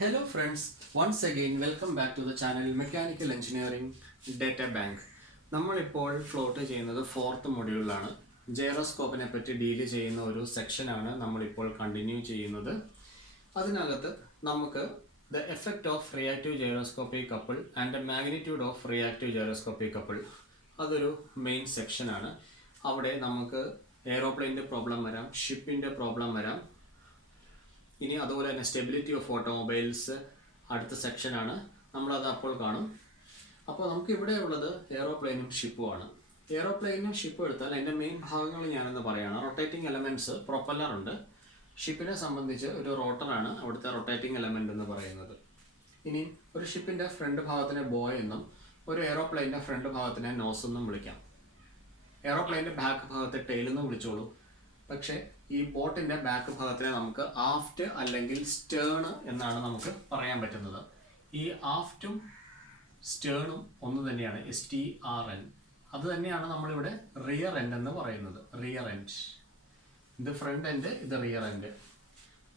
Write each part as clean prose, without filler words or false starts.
Hello friends, once again welcome back to the channel Mechanical Engineering Data Bank. നമ്മളിപ്പോൾ float ചെയ്യുന്നത് fourth മൊഡ്യൂളിലാണ്. ജൈറോസ്കോപ്പിനെ പറ്റി deal ചെയ്യുന്ന ഒരു സെക്ഷനാണ് നമ്മളിപ്പോൾ കണ്ടിന്യൂ ചെയ്യുന്നത്. അതിനകത്ത് നമുക്ക് the effect of reactive gyroscopic couple and the magnitude of reactive gyroscopic couple അതൊരു മെയിൻ സെക്ഷനാണ്. അവിടെ നമുക്ക് എയ്റോപ്ലെയിൻ്റെ പ്രോബ്ലം വരാം, ഷിപ്പിൻ്റെ പ്രോബ്ലം വരാം. ഇനി അതുപോലെ തന്നെ സ്റ്റെബിലിറ്റി ഓഫ് ഓട്ടോമൊബൈൽസ് അടുത്ത സെക്ഷനാണ്, നമ്മളത് അപ്പോൾ കാണും. അപ്പോൾ നമുക്ക് ഇവിടെ ഉള്ളത് എയ്റോപ്ലെയിനും ഷിപ്പുമാണ്. എയ്റോപ്ലെയിനും ഷിപ്പും എടുത്താൽ അതിൻ്റെ മെയിൻ ഭാഗങ്ങൾ ഞാനെന്ന് പറയുകയാണ്. Rotating elements പ്രൊപ്പല്ലറുണ്ട്. ഷിപ്പിനെ സംബന്ധിച്ച് ഒരു റോട്ടറാണ് അവിടുത്തെ റൊട്ടേറ്റിംഗ് എലമെൻ്റ് എന്ന് പറയുന്നത്. ഇനി ഒരു ഷിപ്പിൻ്റെ ഫ്രണ്ട് ഭാഗത്തിനെ ബോയ് എന്നും ഒരു എയ്റോപ്ലെയിൻ്റെ ഫ്രണ്ട് ഭാഗത്തിനെ നോസ് എന്നും വിളിക്കാം. എയ്റോപ്ലെയിൻ്റെ ബാക്ക് ഭാഗത്തെ ടെയിൽ എന്ന് വിളിച്ചോളൂ. പക്ഷേ ഈ ബോട്ടിൻ്റെ ബാക്ക് ഭാഗത്തിനെ നമുക്ക് ആഫ്റ്റ് അല്ലെങ്കിൽ സ്റ്റേൺ എന്നാണ് നമുക്ക് പറയാൻ പറ്റുന്നത്. ഈ ആഫ്റ്റും സ്റ്റേണും ഒന്ന് തന്നെയാണ്, STRN. അത് തന്നെയാണ് നമ്മളിവിടെ റിയർ എൻഡ് എന്ന് പറയുന്നത്. റിയർ എൻഡ്, ഇത് ഫ്രണ്ട് എൻഡ്, ഇത് റിയർ എൻഡ്.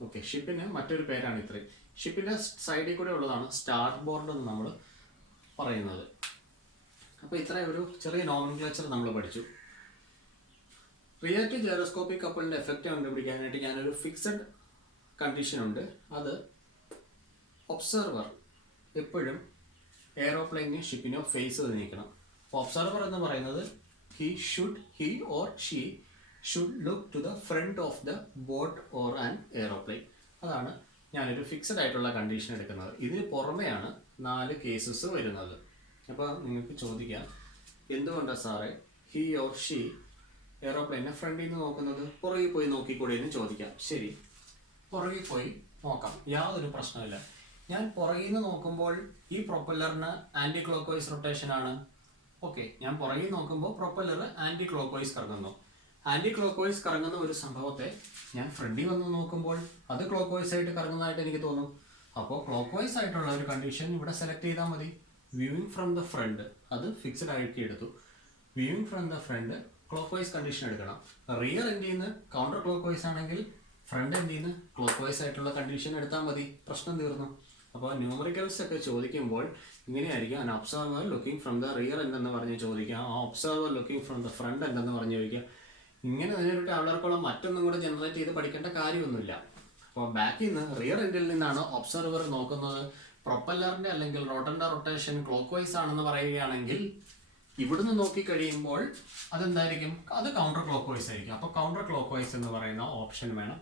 ഓക്കെ, ഷിപ്പിന് മറ്റൊരു പേരാണ് ഇത്രയും. ഷിപ്പിൻ്റെ സൈഡിൽ കൂടെ ഉള്ളതാണ് സ്റ്റാർട്ട് ബോർഡ് എന്ന് നമ്മൾ പറയുന്നത്. അപ്പോൾ ഇത്രയും ഒരു ചെറിയ നോമൻക്ലേച്ചർ നമ്മൾ പഠിച്ചു. റിയാക്റ്റീവ് ഗൈറോസ്കോപ്പിക് കപ്പിളിൻ്റെ എഫക്റ്റ് കണ്ടുപിടിക്കാനായിട്ട് ഞാനൊരു ഫിക്സഡ് കണ്ടീഷൻ ഉണ്ട്. അത് ഒബ്സർവർ എപ്പോഴും എയ്റോപ്ലെയിനും ഷിപ്പിനോ ഫേസ് ചെയ്ത് നിൽക്കണം. അപ്പോൾ ഒബ്സർവർ എന്ന് പറയുന്നത് he or she should look to the front of the boat or an aeroplane. അതാണ് ഞാനൊരു ഫിക്സഡ് ആയിട്ടുള്ള കണ്ടീഷൻ എടുക്കുന്നത്. ഇതിന് പുറമെയാണ് 4 കേസസ് വരുന്നത്. അപ്പോൾ നിങ്ങൾക്ക് ചോദിക്കാം, എന്തുകൊണ്ടാണ് സാറേ he or she എയ്റോപ്ലെയിനെ ഫ്രണ്ടിൽ നിന്ന് നോക്കുന്നത്, പുറകിൽ പോയി നോക്കിക്കൂടെ എന്ന് ചോദിക്കാം. ശരി, പുറകിൽ പോയി നോക്കാം, യാതൊരു പ്രശ്നമില്ല. ഞാൻ പുറകിൽ നിന്ന് നോക്കുമ്പോൾ ഈ പ്രൊപ്പല്ലറിന് ആൻറ്റി ക്ലോക്ക് വൈസ് റൊട്ടേഷൻ ആണ്. ഓക്കെ, ഞാൻ പുറകിൽ നോക്കുമ്പോൾ പ്രൊപ്പല്ലർ ആൻറ്റി ക്ലോക്ക് വൈസ് കറങ്ങുന്നു. ആൻറ്റി ക്ലോക്ക് വൈസ് കറങ്ങുന്ന ഒരു സംഭവത്തെ ഞാൻ ഫ്രണ്ടിൽ വന്ന് നോക്കുമ്പോൾ അത് ക്ലോക്ക് വൈസ് ആയിട്ട് കറങ്ങുന്നതായിട്ട് എനിക്ക് തോന്നും. അപ്പോൾ ക്ലോക്ക് വൈസ് ആയിട്ടുള്ള ഒരു കണ്ടീഷൻ ഇവിടെ സെലക്ട് ചെയ്താൽ മതി. വ്യൂയിങ് ഫ്രം ദ ഫ്രണ്ട്, അത് ഫിക്സഡ് ആക്കി എടുത്തു. Viewing from the front clockwise condition എടുക്കണം. റിയർ എൻഡിൽ നിന്ന് കൗണ്ടർ ക്ലോക്ക് വൈസ് ആണെങ്കിൽ ഫ്രണ്ട് എൻഡിൽ നിന്ന് ക്ലോക്ക് വൈസ് ആയിട്ടുള്ള കണ്ടീഷൻ എടുത്താൽ മതി, പ്രശ്നം തീർന്നു. അപ്പോൾ ന്യൂമറിക്കൽസ് ഒക്കെ ചോദിക്കുമ്പോൾ ഇങ്ങനെയായിരിക്കും. An observer looking from the rear end എന്ന് പറഞ്ഞ് ചോദിക്കാം, ആ observer looking from the front end എന്ന് പറഞ്ഞ് ചോദിക്കാം. ഇങ്ങനെ അതിനൊരു ടാബ്ലർക്കോളം മറ്റൊന്നും കൂടെ ജനറേറ്റ് ചെയ്ത് പഠിക്കേണ്ട കാര്യമൊന്നുമില്ല. അപ്പോൾ ബാക്കിൽ നിന്ന് റിയർ എൻഡിൽ നിന്നാണ് ഒബ്സർവർ നോക്കുന്നത്. പ്രൊപ്പല്ലറിൻ്റെ അല്ലെങ്കിൽ റോട്ടറിൻ്റെ റൊട്ടേഷൻ ക്ലോക്ക് വൈസ് ആണെന്ന് പറയുകയാണെങ്കിൽ ഇവിടുന്ന് നോക്കി കഴിയുമ്പോൾ അതെന്തായിരിക്കും, അത് കൗണ്ടർ ക്ലോക്ക് വൈസ് ആയിരിക്കും. അപ്പോൾ കൗണ്ടർ ക്ലോക്ക് വൈസ് എന്ന് പറയുന്ന ഓപ്ഷൻ വേണം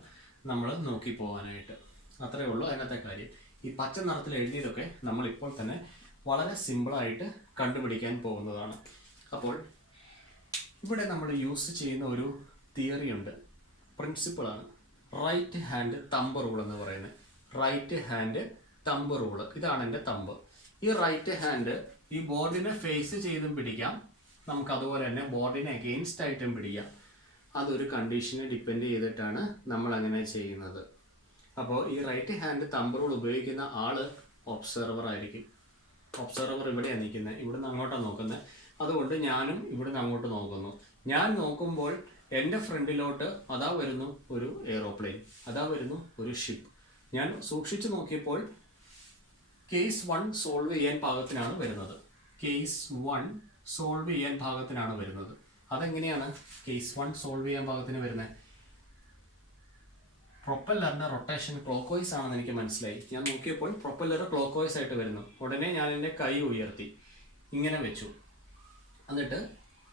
നമ്മൾ നോക്കി പോകാനായിട്ട്. അത്രയേ ഉള്ളൂ അതിനകത്തെ കാര്യം. ഈ പച്ച നിറത്തിൽ എഴുതിയതൊക്കെ നമ്മളിപ്പോൾ തന്നെ വളരെ സിമ്പിളായിട്ട് കണ്ടുപിടിക്കാൻ പോകുന്നതാണ്. അപ്പോൾ ഇവിടെ നമ്മൾ യൂസ് ചെയ്യുന്ന ഒരു തിയറി ഉണ്ട്, പ്രിൻസിപ്പിളാണ് റൈറ്റ് ഹാൻഡ് തമ്പ് റൂൾ എന്ന് പറയുന്നത്. റൈറ്റ് ഹാൻഡ് തമ്പ് റൂള്, ഇതാണ് എൻ്റെ തമ്പ്. ഈ റൈറ്റ് ഹാൻഡ് ഈ ബോർഡിനെ ഫേസ് ചെയ്തും പിടിക്കാം, നമുക്ക് അതുപോലെ തന്നെ ബോർഡിനെ അഗെയിൻസ്റ്റ് ആയിട്ടും പിടിക്കാം. അതൊരു കണ്ടീഷനെ ഡിപ്പെൻഡ് ചെയ്തിട്ടാണ് നമ്മൾ അങ്ങനെ ചെയ്യുന്നത്. അപ്പോൾ ഈ റൈറ്റ് ഹാൻഡ് തമ്പ് റൂൾ ഉപയോഗിക്കുന്ന ആള് ഒബ്സർവർ ആയിരിക്കും. ഒബ്സർവർ ഇവിടെയാണ് നിൽക്കുന്നത്, ഇവിടുന്ന് അങ്ങോട്ടാണ് നോക്കുന്നത്. അതുകൊണ്ട് ഞാനും ഇവിടുന്ന് അങ്ങോട്ട് നോക്കുന്നു. ഞാൻ നോക്കുമ്പോൾ എൻ്റെ ഫ്രണ്ടിലോട്ട് അതാ വരുന്നു ഒരു എയ്റോപ്ലെയിൻ, അതാ വരുന്നു ഒരു ഷിപ്പ്. ഞാൻ സൂക്ഷിച്ചു നോക്കിയപ്പോൾ കേസ് 1 സോൾവ് ചെയ്യാൻ പാകത്തിനാണ് വരുന്നത്. കേസ് 1 സോൾവ് ചെയ്യാൻ പാകത്തിനാണ് വരുന്നത്. അതെങ്ങനെയാണ് കേസ് 1 സോൾവ് ചെയ്യാൻ പാകത്തിന് വരുന്നത്? പ്രൊപ്പല്ലറിൻ്റെ റൊട്ടേഷൻ ക്ലോക്ക് വൈസ് ആണെന്ന് എനിക്ക് മനസ്സിലായി. ഞാൻ നോക്കിയപ്പോൾ പ്രൊപ്പല്ലർ ക്ലോക്ക് വൈസ് ആയിട്ട് വരുന്നു. ഉടനെ ഞാൻ എൻ്റെ കൈ ഉയർത്തി ഇങ്ങനെ വെച്ചു. എന്നിട്ട്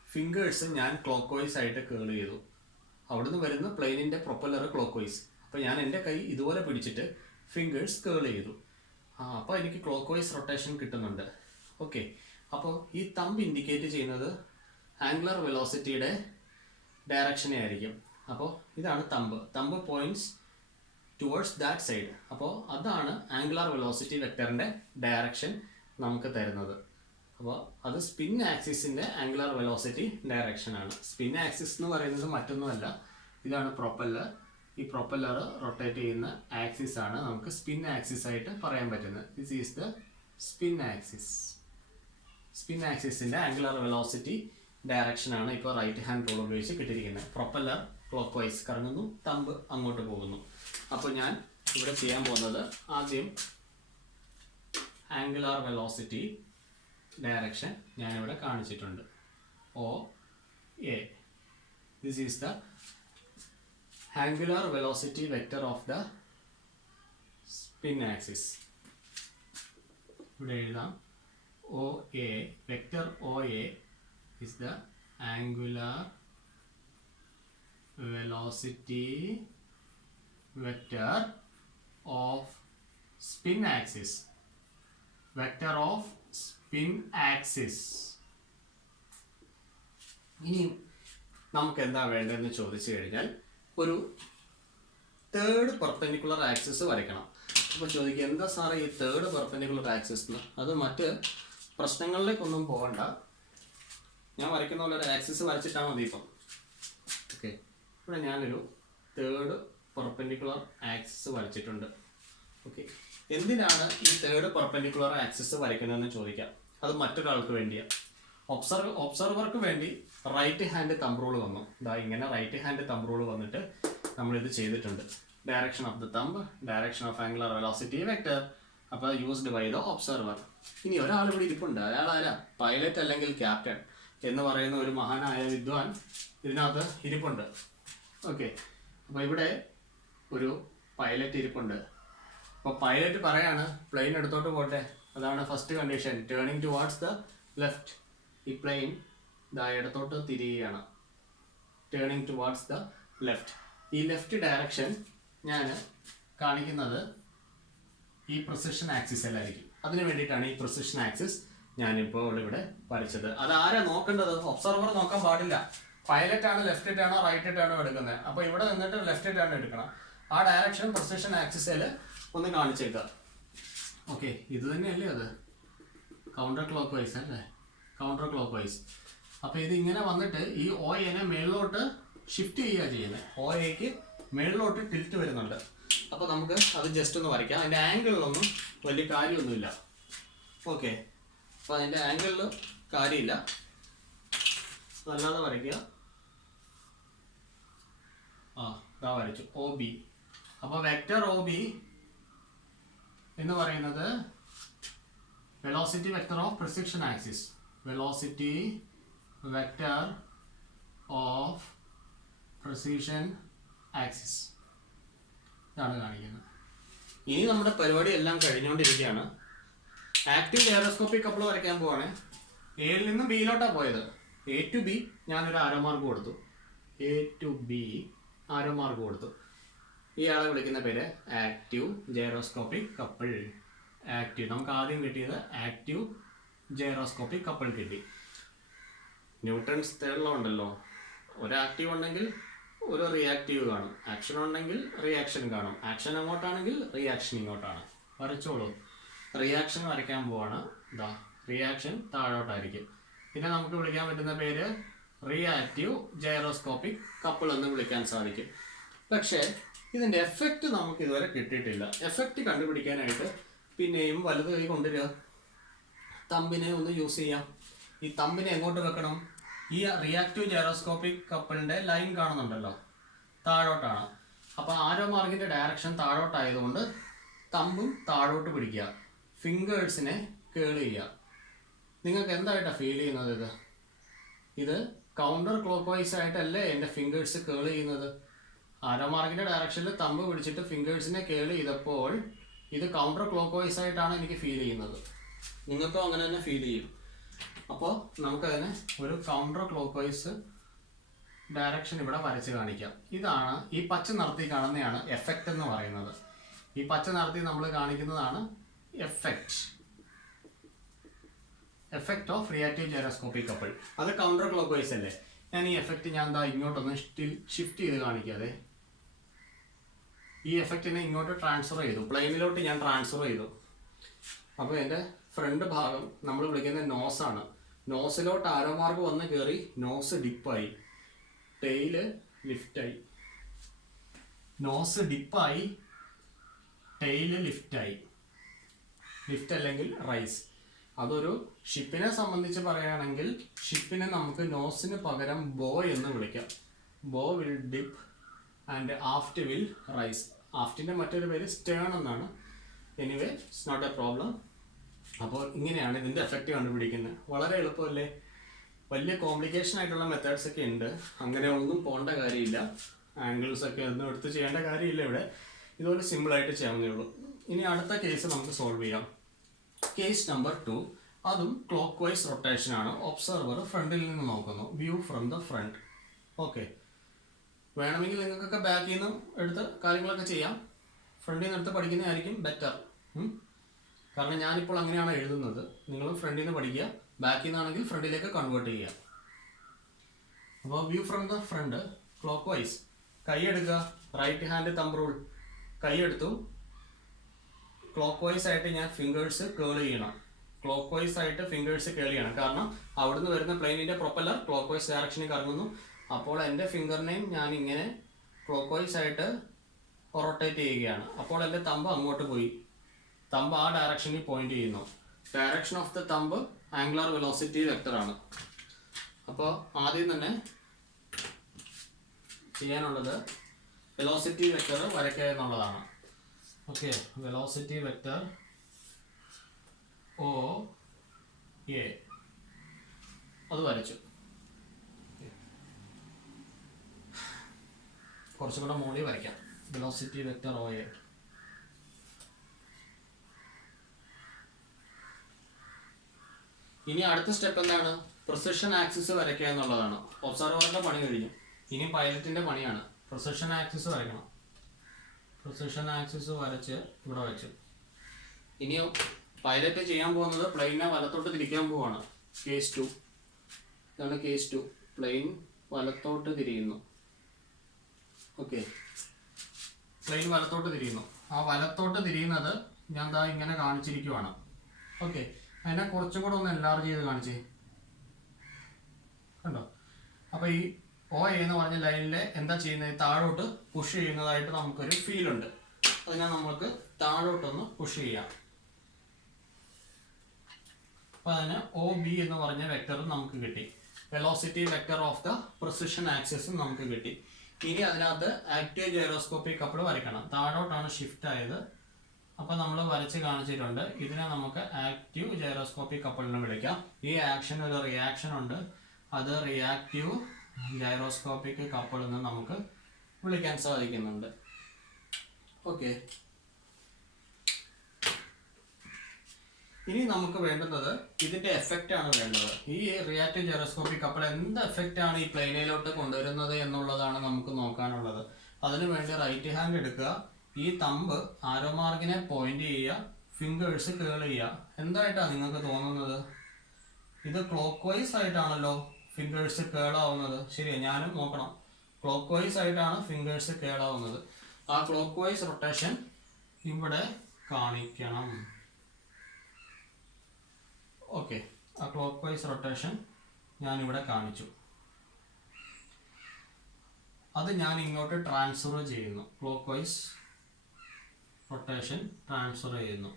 ഫിംഗേഴ്സ് ഞാൻ ക്ലോക്ക് വൈസ് ആയിട്ട് കേൾ ചെയ്തു. അവിടുന്ന് വരുന്ന പ്ലെയിനിൻ്റെ പ്രൊപ്പല്ലർ ക്ലോക്ക് വൈസ്. അപ്പോൾ ഞാൻ എൻ്റെ കൈ ഇതുപോലെ പിടിച്ചിട്ട് ഫിംഗേഴ്സ് കേൾ ചെയ്തു. അപ്പോൾ എനിക്ക് ക്ലോക്ക് വൈസ് റൊട്ടേഷൻ കിട്ടുന്നുണ്ട്. ഓക്കെ, അപ്പോൾ ഈ തമ്പ് ഇൻഡിക്കേറ്റ് ചെയ്യുന്നത് ആംഗുലർ വെലോസിറ്റിയുടെ ഡയറക്ഷനെ ആയിരിക്കും. അപ്പോൾ ഇതാണ് thumb. Thumb points towards that side. അപ്പോൾ അതാണ് ആംഗുലർ വെലോസിറ്റി വെക്ടറിൻ്റെ ഡയറക്ഷൻ നമുക്ക് തരുന്നത്. അപ്പോൾ അത് സ്പിൻ ആക്സിസിൻ്റെ ആംഗുലർ വെലോസിറ്റി ഡയറക്ഷനാണ്. സ്പിൻ ആക്സിസ് എന്ന് പറയുന്നത് മറ്റൊന്നുമല്ല, ഇതാണ് പ്രൊപ്പല്ലർ. ഈ പ്രൊപ്പല്ലർ റൊട്ടേറ്റ് ചെയ്യുന്ന ആക്സിസ് ആണ് നമുക്ക് സ്പിൻ ആക്സിസ് ആയിട്ട് പറയാൻ പറ്റുന്നത്. This is the spin axis. Spin ആക്സിസിൻ്റെ ആംഗുലർ വെലോസിറ്റി ഡയറക്ഷനാണ് ഇപ്പോൾ റൈറ്റ് ഹാൻഡ് റൂൾ ഉപയോഗിച്ച് കിട്ടിയിരിക്കുന്നത്. പ്രൊപ്പല്ലർ ക്ലോക്ക് വൈസ് കറങ്ങുന്നു, തമ്പ് അങ്ങോട്ട് പോകുന്നു. അപ്പോൾ ഞാൻ ഇവിടെ ചെയ്യാൻ പോകുന്നത്, ആദ്യം ആംഗുലാർ വെലോസിറ്റി ഡയറക്ഷൻ ഞാനിവിടെ കാണിച്ചിട്ടുണ്ട്. O A. This is the angular velocity vector of the spin axis. ഇവിടെ എഴുതാം O A. Vector O A is the angular velocity vector of spin axis. Vector of spin axis. ഇനി നമുക്ക് എന്താ വേണ്ടതെന്ന് ചോദിച്ചു കഴിഞ്ഞാൽ ഒരു തേർഡ് പെർപെൻഡിക്കുലർ ആക്സിസ് വരയ്ക്കണം. അപ്പോൾ ചോദിക്കുക എന്താ സാറേ ഈ തേർഡ് പെർപെൻഡിക്കുലർ ആക്സിസ് എന്ന്? അത് മറ്റ് പ്രശ്നങ്ങളിലേക്കൊന്നും പോകണ്ട, ഞാൻ വരയ്ക്കുന്ന പോലെ ഒരു ആക്സിസ് വരച്ചിട്ടാൽ മതി ഇപ്പം. ഓക്കെ, ഇവിടെ ഞാനൊരു തേർഡ് പെർപെൻഡിക്കുലർ ആക്സിസ് വരച്ചിട്ടുണ്ട്. ഓക്കെ, എന്തിനാണ് ഈ തേർഡ് പെർപെൻഡിക്കുലർ ആക്സിസ് വരയ്ക്കുന്നതെന്ന് ചോദിക്കാം. അത് മറ്റൊരാൾക്ക് വേണ്ടിയാണ്. ഒബ്സർവർക്ക് വേണ്ടി റൈറ്റ് ഹാൻഡ് തമ്പ് റൂൾ വന്നു. ഇതാ ഇങ്ങനെ റൈറ്റ് ഹാൻഡ് തമ്പ് റൂൾ വന്നിട്ട് നമ്മളിത് ചെയ്തിട്ടുണ്ട്. Direction of the thumb, direction of angular velocity vector. അപ്പോൾ യൂസ്ഡ് ബൈ ദ ഒബ്സർവർ. ഇനി ഒരാൾ ഇവിടെ ഇരിപ്പുണ്ട്. അയാൾ ആരാ? പൈലറ്റ് അല്ലെങ്കിൽ ക്യാപ്റ്റൻ എന്ന് പറയുന്ന ഒരു മഹാനായ വിദ്വാൻ ഇതിനകത്ത് ഇരിപ്പുണ്ട്. ഓക്കെ, അപ്പോൾ ഇവിടെ ഒരു പൈലറ്റ് ഇരിപ്പുണ്ട്. അപ്പോൾ പൈലറ്റ് പറയാണ് പ്ലെയിൻ എടുത്തോട്ട് പോട്ടെ. അതാണ് first condition. Turning towards the left. ഈ പ്ലെയിൻ ദാ ഇടത്തോട്ട് തിരിയുകയാണ്. Turning towards the left. ഈ ലെഫ്റ്റ് ഡയറക്ഷൻ ഞാൻ കാണിക്കുന്നത് ഈ പ്രിസിഷൻ ആക്സിസിലായിരിക്കും. അതിന് വേണ്ടിയിട്ടാണ് ഈ പ്രിസിഷൻ ആക്സിസ് ഞാനിപ്പോൾ ഇവിടെ വരച്ചത്. അത് ആരാ നോക്കേണ്ടത്? ഒബ്സർവർ നോക്കാൻ പാടില്ല. പൈലറ്റ് ആണ് ലെഫ്റ്റ് ഇട്ടാണോ റൈറ്റ് ഇട്ടാണോ എടുക്കുന്നത്. അപ്പോൾ ഇവിടെ നിന്നിട്ട് ലെഫ്റ്റ് ഇട്ടാണ് എടുക്കണം. ആ ഡയറക്ഷൻ പ്രിസിഷൻ ആക്സിസിൽ ഒന്ന് കാണിച്ചേക്കുക. ഓക്കെ, ഇത് തന്നെയല്ലേ അത്? കൗണ്ടർ ക്ലോക്ക് വൈസ് അല്ലേ? Counter clock vice. അപ്പോൾ ഇത് ഇങ്ങനെ വന്നിട്ട് ഈ ഒ എനെ മേളിലോട്ട് ഷിഫ്റ്റ് ചെയ്യുക ചെയ്യുന്നത്. ഒ എക്ക് മേളിലോട്ട് ടിൽറ്റ് വരുന്നുണ്ട്. അപ്പോൾ നമുക്ക് അത് ജസ്റ്റ് ഒന്ന് വരയ്ക്കാം. അതിൻ്റെ ആംഗിളിലൊന്നും വലിയ കാര്യമൊന്നുമില്ല. ഓക്കെ, അപ്പോൾ അതിൻ്റെ ആംഗിളിൽ കാര്യമില്ല, നല്ലാതെ വരയ്ക്കുക. ഇതാ വരച്ചു ഒ ബി. അപ്പോൾ വെക്റ്റർ ഒ ബി എന്ന് പറയുന്നത് velocity vector of precision axis. Velocity vector of precision axis ഇതാണ് കാണിക്കുന്നത്. ഇനി നമ്മുടെ പരിപാടി എല്ലാം കഴിഞ്ഞുകൊണ്ടിരിക്കുകയാണ്. ആക്റ്റീവ് ഗൈറോസ്കോപ്പിക് കപ്പിൾ വരയ്ക്കാൻ പോവാണ്. എയിൽ നിന്നും ബിയിലോട്ടാണ് പോയത്. എ ടു ബി ഞാനൊരു ആരോ മാർക്ക് കൊടുത്തു. A to B arrow mark കൊടുത്തു. ഇയാളെ വിളിക്കുന്ന പേര് ആക്റ്റീവ് ഗൈറോസ്കോപ്പിക് കപ്പിൾ. ആക്റ്റീവ് നമുക്ക് ആദ്യം കിട്ടിയത് ആക്റ്റീവ് ഗൈറോസ്കോപ്പിക് കപ്പിൾ കിട്ടി. ന്യൂട്ടൺസ് തേർഡ് ലോ ഉണ്ടല്ലോ, ഒരു ആക്റ്റീവ് ഉണ്ടെങ്കിൽ ഒരു റിയാക്റ്റീവ് കാണും. ആക്ഷൻ ഉണ്ടെങ്കിൽ റിയാക്ഷൻ കാണും. ആക്ഷൻ അങ്ങോട്ടാണെങ്കിൽ റിയാക്ഷൻ ഇങ്ങോട്ടാണ്. വരച്ചോളൂ. റിയാക്ഷൻ വരയ്ക്കാൻ പോവാണ്. ഇതാ റിയാക്ഷൻ താഴോട്ടായിരിക്കും. പിന്നെ നമുക്ക് വിളിക്കാൻ പറ്റുന്ന പേര് റിയാക്റ്റീവ് ഗൈറോസ്കോപ്പിക് കപ്പിൾ എന്ന് വിളിക്കാൻ സാധിക്കും. പക്ഷേ ഇതിൻ്റെ എഫക്റ്റ് നമുക്ക് ഇതുവരെ കിട്ടിയിട്ടില്ല. എഫക്റ്റ് കണ്ടുപിടിക്കാനായിട്ട് പിന്നെയും വലത് കൈ കൊണ്ടുവരിക, തമ്പിനെ ഒന്ന് യൂസ് ചെയ്യാം. ഈ തമ്പിനെ എങ്ങോട്ട് വെക്കണം? ഈ റിയാക്റ്റീവ് ഗൈറോസ്കോപ്പിക് കപ്പിളിൻ്റെ ലൈൻ കാണുന്നുണ്ടല്ലോ, താഴോട്ടാണ്. അപ്പോൾ ആരോ മാർക്കിൻ്റെ ഡയറക്ഷൻ താഴോട്ടായതുകൊണ്ട് തമ്പും താഴോട്ട് പിടിക്കുക, ഫിംഗേഴ്സിനെ കേൾ ചെയ്യുക. നിങ്ങൾക്ക് എന്തായിട്ടാണ് ഫീൽ ചെയ്യുന്നത്? ഇത് കൗണ്ടർ ക്ലോക്ക് വൈസ് ആയിട്ടല്ലേ എൻ്റെ ഫിംഗേഴ്സ് കേൾ ചെയ്യുന്നത്. ആരോ മാർക്കിൻ്റെ ഡയറക്ഷനിൽ തമ്പ് പിടിച്ചിട്ട് ഫിംഗേഴ്സിനെ കേൾ ചെയ്തപ്പോൾ ഇത് കൗണ്ടർ ക്ലോക്ക് വൈസ് ആയിട്ടാണ് എനിക്ക് ഫീൽ ചെയ്യുന്നത്. നിങ്ങൾക്കും അങ്ങനെ തന്നെ ഫീൽ ചെയ്യും. അപ്പോൾ നമുക്കതിനെ ഒരു കൗണ്ടർ ക്ലോക്ക് വൈസ് ഡയറക്ഷൻ ഇവിടെ വരച്ച് കാണിക്കാം. ഇതാണ് ഈ പച്ച നിറത്തിൽ കാണുന്നതാണ് എഫക്റ്റ് എന്ന് പറയുന്നത്. ഈ പച്ച നിറത്തിൽ നമ്മൾ കാണിക്കുന്നതാണ് effect of reactive gyroscopic couple. അത് കൗണ്ടർ ക്ലോക്ക് വൈസ് അല്ലേ. ഞാൻ ഈ എഫക്റ്റ് ഞാൻ എന്താ ഇങ്ങോട്ടൊന്ന് ഷിഫ്റ്റ് ചെയ്ത് കാണിക്കാതെ ഈ എഫക്റ്റിനെ ഇങ്ങോട്ട് ട്രാൻസ്ഫർ ചെയ്തു, പ്ലെയിനിലോട്ട് ഞാൻ ട്രാൻസ്ഫർ ചെയ്തു. അപ്പോൾ എൻ്റെ ഫ്രണ്ട് ഭാഗം നമ്മൾ വിളിക്കുന്ന നോസാണ്. നോസിലോട്ട് ആരോ മാർക്ക് വന്ന് കയറി നോസ് ഡിപ്പായി, ടെയില് ലിഫ്റ്റായി. നോസ് ഡിപ്പായി, ടെയില് ലിഫ്റ്റായി. ലിഫ്റ്റ് അല്ലെങ്കിൽ റൈസ്. അതൊരു ഷിപ്പിനെ സംബന്ധിച്ച് പറയുകയാണെങ്കിൽ ഷിപ്പിനെ നമുക്ക് നോസിന് പകരം ബോ എന്ന് വിളിക്കാം. Bow will dip and aft will rise. ആഫ്റ്റിൻ്റെ മറ്റൊരു പേര് സ്റ്റേൺ എന്നാണ്. Anyway it's not a problem. അപ്പോൾ ഇങ്ങനെയാണ് ഇതിൻ്റെ എഫക്റ്റ് കണ്ടുപിടിക്കുന്നത്. വളരെ എളുപ്പമല്ലേ? വലിയ കോംപ്ലിക്കേഷൻ ആയിട്ടുള്ള മെത്തേഡ്സ് ഒക്കെ ഉണ്ട്, അങ്ങനെ ഒന്നും പോകേണ്ട കാര്യമില്ല. ആംഗിൾസ് ഒക്കെ ഒന്നും എടുത്ത് ചെയ്യേണ്ട കാര്യമില്ല ഇവിടെ. ഇതുപോലെ സിമ്പിളായിട്ട് ചെയ്യാവുന്നേ ഉള്ളൂ. ഇനി അടുത്ത കേസ് നമുക്ക് സോൾവ് ചെയ്യാം. കേസ് നമ്പർ 2, അതും ക്ലോക്ക് വൈസ് റൊട്ടേഷൻ ആണ്. ഒബ്സർവർ ഫ്രണ്ടിൽ നിന്ന് നോക്കുന്നു, view from the front. Okay, വേണമെങ്കിൽ നിങ്ങൾക്കൊക്കെ ബാക്കിൽ നിന്ന് എടുത്ത് കാര്യങ്ങളൊക്കെ ചെയ്യാം. ഫ്രണ്ടിൽ നിന്ന് എടുത്ത് പഠിക്കുന്നതായിരിക്കും ബെറ്റർ. കാരണം ഞാനിപ്പോൾ അങ്ങനെയാണ് എഴുതുന്നത്. നിങ്ങൾ ഫ്രണ്ടിൽ നിന്ന് പഠിക്കുക, ബാക്കിൽ നിന്നാണെങ്കിൽ ഫ്രണ്ടിലേക്ക് കൺവേർട്ട് ചെയ്യുക. അപ്പോൾ view from the front clockwise. കൈ എടുക്കുക, റൈറ്റ് ഹാൻഡ് തമ്പ് റൂൾ. കൈ എടുത്തു, ക്ലോക്ക് വൈസ് ആയിട്ട് ഞാൻ ഫിംഗേഴ്സ് കേൾ ചെയ്യണം. ക്ലോക്ക് വൈസ് ആയിട്ട് ഫിംഗേഴ്സ് കേൾ ചെയ്യണം. കാരണം അവിടുന്ന് വരുന്ന പ്ലെയിനിൻ്റെ പ്രൊപ്പല്ലർ ക്ലോക്ക് വൈസ് ഡയറക്ഷനിൽ കറങ്ങുന്നു. അപ്പോൾ എൻ്റെ ഫിംഗറിനെയും ഞാൻ ഇങ്ങനെ ക്ലോക്ക് വൈസ് ആയിട്ട് റൊട്ടേറ്റ് ചെയ്യുകയാണ്. അപ്പോൾ എൻ്റെ തമ്പ് അങ്ങോട്ട് പോയി, തമ്പ് ആ ഡയറക്ഷനിൽ പോയിന്റ് ചെയ്യുന്നു. Direction of the thumb angular velocity vector ആണ്. അപ്പോൾ ആദ്യം തന്നെ ചെയ്യാനുള്ളത് വെലോസിറ്റി വെക്ടർ വരയ്ക്കുക എന്നുള്ളതാണ്. ഓക്കെ, വെലോസിറ്റി വെക്ടർ OA അത് വരച്ചു. കുറച്ചും കൂടെ മുകളിൽ വരയ്ക്കാം. Velocity vector OA. ഇനി അടുത്ത സ്റ്റെപ്പ് എന്താണ്? പ്രിസിഷൻ ആക്സിസ് വരയ്ക്കുക എന്നുള്ളതാണ്. ഒബ്സർവറിന്റെ പണി കഴിഞ്ഞു, ഇനി പൈലറ്റിന്റെ പണിയാണ്. പ്രിസിഷൻ ആക്സിസ് വരയ്ക്കണം. പ്രിസിഷൻ ആക്സിസ് വരച്ച് ഇവിടെ വെച്ചു. ഇനിയോ പൈലറ്റ് ചെയ്യാൻ പോകുന്നത് പ്ലെയിനെ വലത്തോട്ട് തിരിക്കാൻ പോവാണ്. കേസ് 2 ഇതാണ്. കേസ് 2 പ്ലെയിൻ വലത്തോട്ട് തിരിയുന്നു. ഓക്കെ, പ്ലെയിൻ വലത്തോട്ട് തിരിയുന്നു. ആ വലത്തോട്ട് തിരിയുന്നത് ഞാൻ ദാ ഇങ്ങനെ കാണിച്ചിരിക്കുവാണ്. ഓക്കെ, അതിനെ കുറച്ചും കൂടെ ഒന്ന് എൻലാർജ് ചെയ്ത് കാണിച്ചേ. കണ്ടോ? അപ്പോൾ ഈ OA എന്ന് പറഞ്ഞ ലൈനിൽ എന്താ ചെയ്യുന്നത്? താഴോട്ട് പുഷ് ചെയ്യുന്നതായിട്ട് നമുക്കൊരു ഫീൽ ഉണ്ട്. അതിനെ നമുക്ക് താഴോട്ടൊന്ന് പുഷ് ചെയ്യാം. അപ്പോൾ അതിന് OB എന്ന് പറഞ്ഞ വെക്ടറും നമുക്ക് കിട്ടി. Velocity vector of the precision ആക്സിസും നമുക്ക് കിട്ടി. ഇനി അതിനകത്ത് ആക്റ്റീവ് ജൈറോസ്കോപ്പിക് കപ്പിൾ വരയ്ക്കണം. താഴോട്ടാണ് ഷിഫ്റ്റ് ആയത്. അപ്പോൾ നമ്മൾ വരച്ച് കാണിച്ചിട്ടുണ്ട്. ഇതിനെ നമുക്ക് ആക്റ്റീവ് ജൈറോസ്കോപ്പിക് കപ്പിൾ എന്ന് വിളിക്കാം. ഈ ആക്ഷൻ ഒരു റിയാക്ഷൻ ഉണ്ട്, അത് റിയാക്റ്റീവ് ജൈറോസ്കോപ്പിക് കപ്പിൾ എന്ന് നമുക്ക് വിളിക്കാൻ സാധിക്കുന്നുണ്ട്. ഓക്കെ, ഇനി നമുക്ക് വേണ്ടുന്നത് ഇതിന്റെ എഫക്റ്റ് ആണ് വേണ്ടത്. ഈ റിയാക്റ്റീവ് ജൈറോസ്കോപ്പിക് കപ്പിൾ എന്ത് എഫക്റ്റ് ആണ് ഈ പ്ലെയിനിലോട്ട് കൊണ്ടുവരുന്നത് എന്നുള്ളതാണ് നമുക്ക് നോക്കാനുള്ളത്. അതിനു വേണ്ടി റൈറ്റ് ഹാൻഡ് എടുക്കുക, ഈ തമ്പ് ആരോ മാർക്കിനെ പോയിന്റ് ചെയ്യുക, ഫിംഗേഴ്സ് കേൾ ചെയ്യുക. എന്തായിട്ടാണ് നിങ്ങൾക്ക് തോന്നുന്നത്? ഇത് ക്ലോക്ക് വൈസ് ആയിട്ടാണല്ലോ ഫിംഗേഴ്സ് കേൾ ആവുന്നത്. ശരിയാ, ഞാനും നോക്കണം. ക്ലോക്ക് വൈസ് ആയിട്ടാണ് ഫിംഗേഴ്സ് കേൾ ആവുന്നത്. ആ ക്ലോക്ക് വൈസ് റൊട്ടേഷൻ ഇവിടെ കാണിക്കണം. ഓക്കെ, ആ ക്ലോക്ക് വൈസ് റൊട്ടേഷൻ ഞാനിവിടെ കാണിച്ചു. അത് ഞാൻ ഇങ്ങോട്ട് ട്രാൻസ്ഫർ ചെയ്യുന്നു. ക്ലോക്ക് വൈസ് റൊട്ടേഷൻ ട്രാൻസ്ഫർ ചെയ്യുന്നു.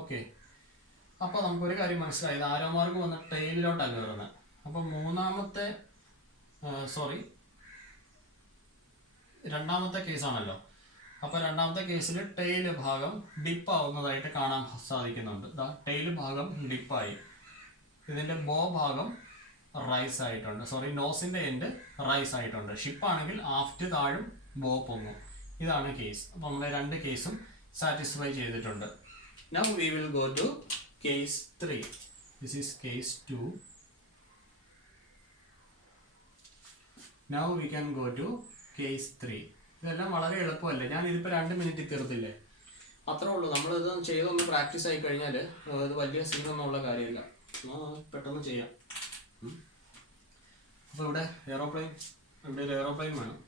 ഓക്കെ, അപ്പോൾ നമുക്കൊരു കാര്യം മനസ്സിലായത്, ആരോ മാർക്ക് വന്ന് ടെയിലിലോട്ടാണ് കയറുന്നത്. അപ്പോൾ രണ്ടാമത്തെ കേസാണല്ലോ. അപ്പോൾ രണ്ടാമത്തെ കേസിൽ ടെയിൽ ഭാഗം ഡിപ്പ് ആവുന്നതായിട്ട് കാണാൻ സാധിക്കുന്നുണ്ട്. ടെയിൽ ഭാഗം ഡിപ്പായി. ഇതിൻ്റെ ബോ ഭാഗം റൈസ് ആയിട്ടുണ്ട്. നോസിൻ്റെ എൻഡ് റൈസ് ആയിട്ടുണ്ട്. ഷിപ്പാണെങ്കിൽ ആഫ്റ്റ് താഴും, ബോ പൊങ്ങും. ഇതാണ് കേസ്. അപ്പോൾ നമ്മുടെ രണ്ട് കേസും സാറ്റിസ്ഫൈ ചെയ്തിട്ടുണ്ട്. Now we will go to case 3. This is case 2. Now we can go to case 3. ഇതെല്ലാം വളരെ എളുപ്പമല്ലേ? ഞാൻ ഇതിപ്പോൾ 2 മിനിറ്റ് തീർത്തില്ലേ? അത്രേ ഉള്ളൂ. നമ്മളിത് ചെയ്തൊന്ന് പ്രാക്ടീസ് ആയി കഴിഞ്ഞാൽ ഇത് വലിയ സീനൊന്നുള്ള കാര്യമില്ല, പെട്ടെന്ന് ചെയ്യാം. അപ്പോൾ ഇവിടെ ഒരു എയറോപ്ലെയിൻ വേണം.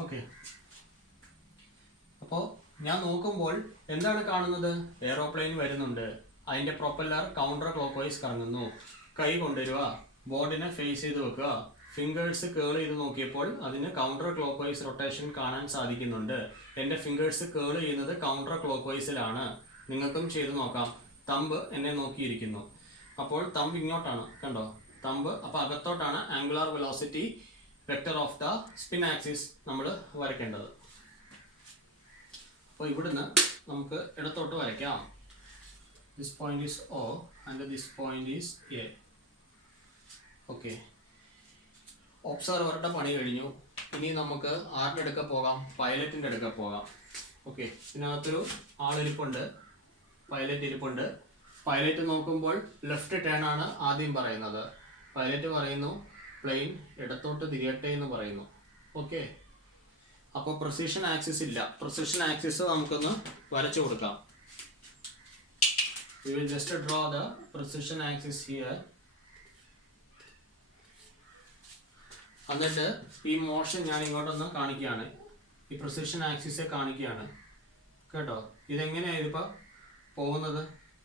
ഓക്കെ, അപ്പോൾ ഞാൻ നോക്കുമ്പോൾ എന്താണ് കാണുന്നത്? എയറോപ്ലെയിൻ വരുന്നുണ്ട്, അതിൻ്റെ പ്രൊപ്പല്ലർ കൗണ്ടർ ക്ലോക്ക് വൈസ് കറങ്ങുന്നു. കൈ കൊണ്ടുവരിക, ബോർഡിനെ ഫേസ് ചെയ്ത് വെക്കുക, ഫിംഗേഴ്സ് കേൾ ചെയ്ത് നോക്കിയപ്പോൾ അതിന് കൗണ്ടർ ക്ലോക്ക് വൈസ് റൊട്ടേഷൻ കാണാൻ സാധിക്കുന്നുണ്ട്. എൻ്റെ ഫിംഗേഴ്സ് കേൾ ചെയ്യുന്നത് കൗണ്ടർ ക്ലോക്ക് വൈസിലാണ്. നിങ്ങൾക്കും ചെയ്ത് നോക്കാം. തമ്പ് എന്നെ നോക്കിയിരിക്കുന്നു. അപ്പോൾ തമ്പ് ഇങ്ങോട്ടാണ്, കണ്ടോ? തമ്പ്. അപ്പോൾ അകത്തോട്ടാണ് angular velocity vector of the spin axis നമ്മൾ വരയ്ക്കേണ്ടത്. അപ്പോൾ ഇവിടുന്ന് നമുക്ക് ഇടത്തോട്ട് വരയ്ക്കാം. This point is O and this point is A. Okay, ഒബ്സർവറുടെ പണി കഴിഞ്ഞു. ഇനി നമുക്ക് ആരുടെ അടുക്ക പോകാം? പൈലറ്റിൻ്റെ അടുക്ക പോകാം. ഓക്കെ, ഇതിനകത്തൊരു ആളിരിപ്പുണ്ട്, പൈലറ്റ് ഇരിപ്പുണ്ട്. പൈലറ്റ് നോക്കുമ്പോൾ ലെഫ്റ്റ് ടേൺ ആണ് ആദ്യം പറയുന്നത്. പൈലറ്റ് പറയുന്നു പ്ലെയിൻ ഇടത്തോട്ട് തിരിയട്ടെ എന്ന് പറയുന്നു. ഓക്കെ, അപ്പോൾ പ്രിസിഷൻ ആക്സിസ് ഇല്ല. പ്രിസിഷൻ ആക്സിസ് നമുക്കൊന്ന് വരച്ചു കൊടുക്കാം. We will just draw the precision axis here. എന്നിട്ട് ഈ മോഷൻ ഞാൻ ഇങ്ങോട്ടൊന്ന് കാണിക്കുകയാണ്. ഈ പ്രിസിഷൻ ആക്സിസെ കാണിക്കുകയാണ് കേട്ടോ. ഇതെങ്ങനെയാണ് ഇതിപ്പോൾ പോകുന്നത്?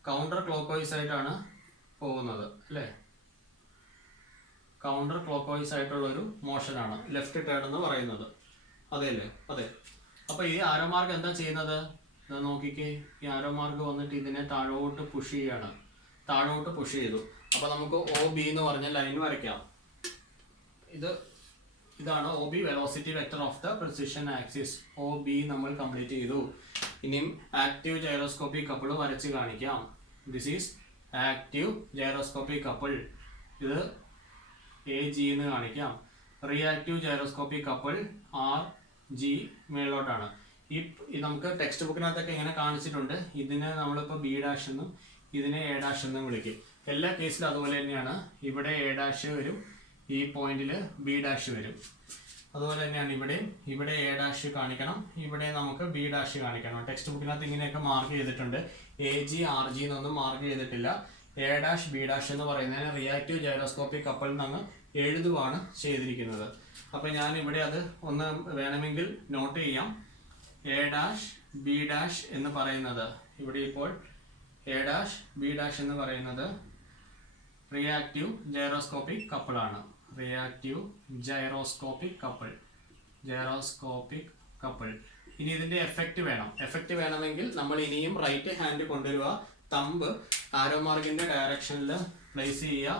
കൗണ്ടർ ക്ലോക്ക് വൈസ് ആയിട്ടാണ് പോകുന്നത് അല്ലേ? കൗണ്ടർ ക്ലോക്ക് വൈസ് ആയിട്ടുള്ളൊരു മോഷനാണ് ലെഫ്റ്റ് ടേൺ എന്ന് പറയുന്നത്. അതെ അല്ലേ? അതെ. അപ്പോൾ ഈ ആരോ മാർഗ് എന്താ ചെയ്യുന്നത്? ഇത് നോക്കിക്കേ, ഈ ആരോ മാർഗ് വന്നിട്ട് ഇതിനെ താഴോട്ട് പുഷ് ചെയ്യാണ്. താഴോട്ട് പുഷ് ചെയ്തു. അപ്പോൾ നമുക്ക് OB എന്ന് പറഞ്ഞ ലൈൻ വരയ്ക്കാം. ഇതാണ് OB, velocity vector of the precision axis. OB നമ്മൾ കംപ്ലീറ്റ് ചെയ്തു. ഇനിയും ആക്റ്റീവ് ഗൈറോസ്കോപ്പിക് കപ്പിൾ വരച്ച് കാണിക്കാം. This is active gyroscopic couple. ഇത് AG എന്ന് കാണിക്കാം. Reactive gyroscopic couple RG മേളിലോട്ടാണ്. ഈ നമുക്ക് ടെക്സ്റ്റ് ബുക്കിനകത്തൊക്കെ ഇങ്ങനെ കാണിച്ചിട്ടുണ്ട്. ഇതിനെ നമ്മളിപ്പോൾ B' എന്നും ഇതിനെ A' എന്നും വിളിക്കും. എല്ലാ കേസിലും അതുപോലെ തന്നെയാണ്. ഇവിടെ A' വരും, ഈ പോയിന്റിൽ B' വരും. അതുപോലെ തന്നെയാണ് ഇവിടെ A' കാണിക്കണം, ഇവിടെ നമുക്ക് B' കാണിക്കണം. ടെക്സ്റ്റ് ബുക്കിനകത്ത് ഇങ്ങനെയൊക്കെ മാർക്ക് ചെയ്തിട്ടുണ്ട്. AG RG എന്നൊന്നും മാർക്ക് ചെയ്തിട്ടില്ല. A' B' എന്ന് പറയുന്നതിന് റിയാക്റ്റീവ് ഗൈറോസ്കോപ്പിക് കപ്പിൾ എന്നങ്ങ് എഴുതുവാണ് ചെയ്തിരിക്കുന്നത്. അപ്പോൾ ഞാൻ ഇവിടെ അത് ഒന്ന് വേണമെങ്കിൽ നോട്ട് ചെയ്യാം. A' B' എന്ന് പറയുന്നത് ഇവിടെ ഇപ്പോൾ A' B' എന്ന് പറയുന്നത് റിയാക്റ്റീവ് ഗൈറോസ്കോപ്പിക് കപ്പിളാണ്. Reactive gyroscopic couple. ഇനി ഇതിന്റെ എഫക്റ്റ് വേണം. എഫക്റ്റ് വേണമെങ്കിൽ നമ്മൾ ഇനിയും റൈറ്റ് ഹാൻഡ് കൊണ്ടുവരിക. തമ്പ് ആരോ മാർക്കിന്റെ ഡയറക്ഷനിൽ പ്ലേസ് ചെയ്യുക.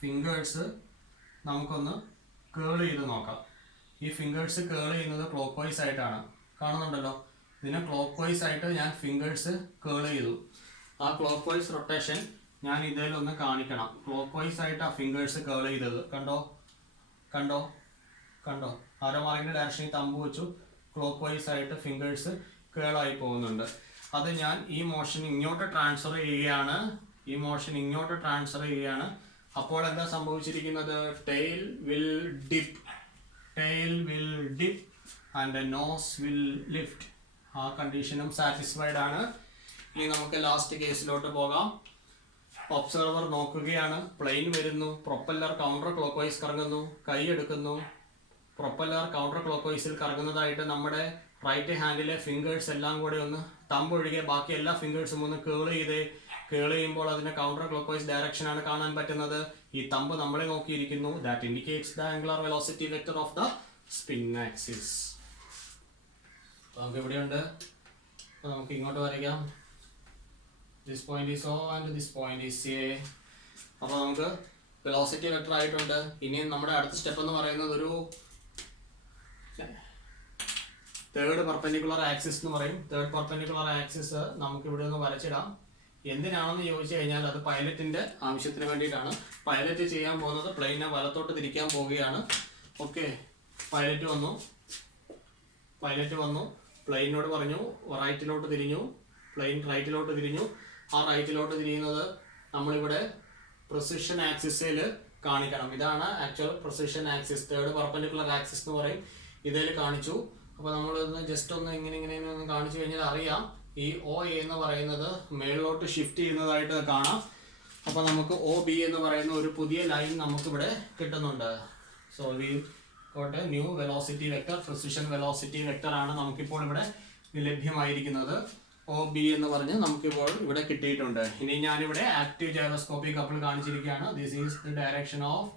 ഫിംഗേഴ്സ് നമുക്കൊന്ന് കേൾ ചെയ്ത് നോക്കാം. ഈ ഫിംഗേഴ്സ് കേൾ ചെയ്യുന്നത് ക്ലോക്ക് വൈസ് ആയിട്ടാണ്. കാണുന്നുണ്ടല്ലോ, ഇതിനെ ക്ലോക്ക് വൈസ് ആയിട്ട് ഞാൻ ഫിംഗേഴ്സ് കേൾ ചെയ്തു. ആ ക്ലോക്ക് വൈസ് റൊട്ടേഷൻ ഞാൻ ഇതിലൊന്ന് കാണിക്കണം. ക്ലോക്ക് വൈസ് ആയിട്ട് ആ ഫിംഗേഴ്സ് കേൾ ചെയ്തത് കണ്ടോ. ആരോ മാർക്കിന്റെ ഡയറക്ഷനിൽ തമ്പ് വെച്ചു. ക്ലോക്ക് വൈസ് ആയിട്ട് ഫിംഗേഴ്സ് കേളായി പോകുന്നുണ്ട്. അത് ഞാൻ ഈ മോഷൻ ഇങ്ങോട്ട് ട്രാൻസ്ഫർ ചെയ്യുകയാണ്. അപ്പോൾ എന്താ സംഭവിച്ചിരിക്കുന്നത്? Tail will dip and nose will lift. ആ കണ്ടീഷനും സാറ്റിസ്ഫൈഡ് ആണ്. ഇനി നമുക്ക് ലാസ്റ്റ് കേസിലോട്ട് പോകാം. ഒബ്സർവർ നോക്കുകയാണ്. പ്ലെയിൻ വരുന്നു, പ്രൊപ്പല്ലർ കൗണ്ടർ ക്ലോക്ക് വൈസ് കറങ്ങുന്നു, കൈ എടുക്കുന്നു. പ്രൊപ്പല്ലർ കൗണ്ടർ ക്ലോക്ക് വൈസിൽ കറങ്ങുന്നതായിട്ട് നമ്മുടെ റൈറ്റ് ഹാൻഡിലെ ഫിംഗേഴ്സ് എല്ലാം കൂടെ ഒന്ന്, തമ്പ് ഒഴികെ ബാക്കി എല്ലാ ഫിംഗേഴ്സും ഒന്ന് കേൾ ചെയ്യുമ്പോൾ അതിന്റെ കൗണ്ടർ ക്ലോക്ക് വൈസ് ഡയറക്ഷൻ ആണ് കാണാൻ പറ്റുന്നത്. ഈ തമ്പ് നമ്മളെ നോക്കിയിരിക്കുന്നു. That indicates the angular velocity vector of the spin axis. നമുക്ക് ഇവിടെയുണ്ട്. നമുക്ക് ഇങ്ങോട്ട് വരയ്ക്കാം. This point is O and this point is A. അപ്പോൾ നമുക്ക് വെലോസിറ്റി വെക്ടർ ആയിട്ടുണ്ട്. ഇനി നമ്മുടെ അടുത്ത സ്റ്റെപ്പ് എന്ന് പറയുന്നത് ഒരു തേർഡ് പെർപെൻഡിക്കുലർ ആക്സിസ് എന്ന് പറയും. തേർഡ് പെർപെൻഡിക്കുലർ ആക്സിസ് നമുക്ക് ഇവിടെ നിന്ന് വരച്ചിടാം. എന്തിനാണെന്ന് ചോദിച്ചു കഴിഞ്ഞാൽ അത് പൈലറ്റിന്റെ ആവശ്യത്തിന് വേണ്ടിയിട്ടാണ്. പൈലറ്റ് ചെയ്യാൻ പോകുന്നത് പ്ലെയിനെ വലത്തോട്ട് തിരിക്കാൻ പോവുകയാണ്. ഓക്കെ, പൈലറ്റ് വന്നു, പ്ലെയിനോട് പറഞ്ഞു റൈറ്റിലോട്ട് തിരിഞ്ഞു. പ്ലെയിൻ റൈറ്റിലോട്ട് തിരിഞ്ഞു. ആ റൈറ്റിലോട്ട് തിരിയുന്നത് നമ്മളിവിടെ പ്രിസിഷൻ ആക്സിസിൽ കാണിക്കണം. ഇതാണ് actual precision axis. Third perpendicular axis എന്ന് പറയും. ഇതിൽ കാണിച്ചു. അപ്പോൾ നമ്മളിന്ന് ജസ്റ്റ് ഒന്ന് ഇങ്ങനെ ഒന്ന് കാണിച്ചു കഴിഞ്ഞാൽ അറിയാം. ഈ OA എന്ന് പറയുന്നത് മേളിലോട്ട് ഷിഫ്റ്റ് ചെയ്യുന്നതായിട്ട് കാണാം. അപ്പോൾ നമുക്ക് OB എന്ന് പറയുന്ന ഒരു പുതിയ ലൈൻ നമുക്കിവിടെ കിട്ടുന്നുണ്ട്. So we got A new velocity vector. Precision velocity vector ആണ് നമുക്കിപ്പോൾ ഇവിടെ ലഭ്യമായിരിക്കുന്നത്. OB എന്ന് പറഞ്ഞ് നമുക്കിപ്പോൾ ഇവിടെ കിട്ടിയിട്ടുണ്ട്. ഇനി ഞാനിവിടെ ആക്റ്റീവ് ഗൈറോസ്കോപ്പിക് കപ്പിൾ കാണിച്ചിരിക്കുകയാണ്. This is the direction of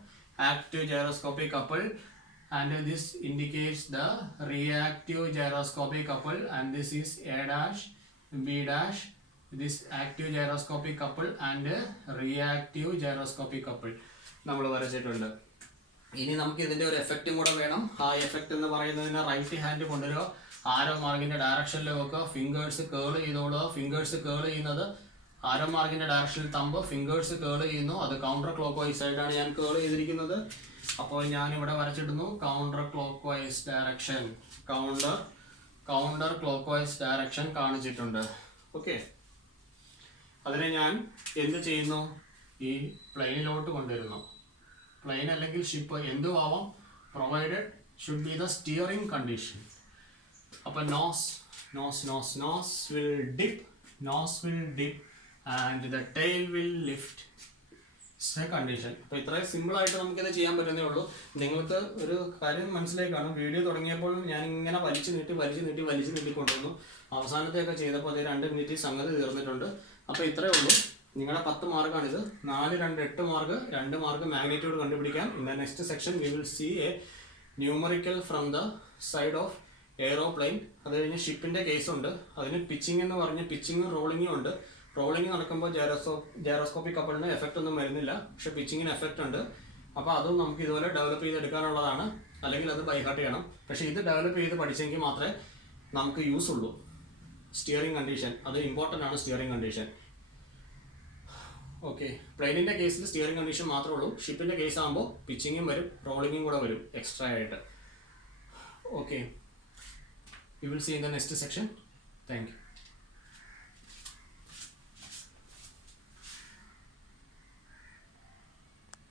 active gyroscopic couple and this indicates the reactive gyroscopic couple, and this is A' B' this active gyroscopic couple and reactive gyroscopic couple നമ്മൾ വരച്ചിട്ടുണ്ട്. ഇനി നമുക്ക് ഇതിൻ്റെ ഒരു എഫക്റ്റും കൂടെ വേണം. ആ എഫക്റ്റ് എന്ന് പറയുന്നതിന് റൈറ്റ് ഹാൻഡ് കൊണ്ടുവരിക, ആരോ മാർക്കിൻ്റെ ഡയറക്ഷനിൽ വെക്കുക, ഫിംഗേഴ്സ് കേൾ ചെയ്തോളുക. ഫിംഗേഴ്സ് കേൾ ചെയ്യുന്നത് ആരോ മാർക്കിൻ്റെ ഡയറക്ഷനിൽ തമ്പ്, ഫിംഗേഴ്സ് കേൾ ചെയ്യുന്നു. അത് കൗണ്ടർ ക്ലോക്ക് വൈസ് സൈഡാണ് ഞാൻ കേൾ ചെയ്തിരിക്കുന്നത്. അപ്പോൾ ഞാൻ ഇവിടെ വരച്ചിടുന്നു counter clock wise direction, counter clock wise direction കാണിച്ചിട്ടുണ്ട്. ഓക്കെ, അതിനെ ഞാൻ എന്ത് ചെയ്യുന്നു, ഈ പ്ലെയിനിലോട്ട് കൊണ്ടുവരുന്നു. പ്ലെയിൻ അല്ലെങ്കിൽ ഷിപ്പ് എന്തും ആവാം, provided should be the steering condition. അപ്പോൾ nose will dip and the tail will lift condition. അപ്പോൾ ഇത്രയും സിമ്പിളായിട്ട് നമുക്കിത് ചെയ്യാൻ പറ്റുന്നേ ഉള്ളൂ. നിങ്ങൾക്ക് ഒരു കാര്യം മനസ്സിലായി കാണും, വീഡിയോ തുടങ്ങിയപ്പോൾ ഞാൻ ഇങ്ങനെ വലിച്ചു നീട്ടി കൊണ്ടുവന്നു. അവസാനത്തെയൊക്കെ ചെയ്തപ്പോൾ അത് 2 മിനിറ്റ് സംഗതി തീർന്നിട്ടുണ്ട്. അപ്പോൾ ഇത്രയേ ഉള്ളൂ. നിങ്ങളുടെ 10 മാർക്കാണിത്. 4, 2, 8 മാർക്ക്, 2 മാർക്ക് മാഗ്നിറ്റ്യൂഡ് കണ്ടുപിടിക്കാം. In the next section we will see a numerical from the side of aeroplane. അത് കഴിഞ്ഞ് ഷിപ്പിൻ്റെ കേസുണ്ട്. അതിന് പിച്ചിങ് എന്ന് പറഞ്ഞ് പിച്ചിങ്ങും റോളിങ്ങും ഉണ്ട്. റോളിങ് നടക്കുമ്പോൾ ജൈറോസ്കോപ്പിക് കപ്പിളിന് എഫക്റ്റ് ഒന്നും വരുന്നില്ല, പക്ഷെ പിച്ചിങ്ങിന് എഫക്റ്റ് ഉണ്ട്. അപ്പോൾ അതും നമുക്ക് ഇതുപോലെ ഡെവലപ്പ് ചെയ്തെടുക്കാനുള്ളതാണ്, അല്ലെങ്കിൽ അത് ബൈഹാർട്ട് ചെയ്യണം. പക്ഷേ ഇത് ഡെവലപ്പ് ചെയ്ത് പഠിച്ചെങ്കിൽ മാത്രമേ നമുക്ക് യൂസ് ഉള്ളൂ. സ്റ്റിയറിംഗ് കണ്ടീഷൻ അത് ഇമ്പോർട്ടൻ്റ് ആണ്. Steering condition okay. പ്ലെയിനിൻ്റെ കേസിൽ സ്റ്റിയറിംഗ് കണ്ടീഷൻ മാത്രമേ ഉള്ളൂ. ഷിപ്പിൻ്റെ കേസ് ആകുമ്പോൾ പിച്ചിങ്ങും വരും, റോളിങ്ങും കൂടെ വരും എക്സ്ട്രാ ആയിട്ട്. Okay, we will see in the next section. Thank you.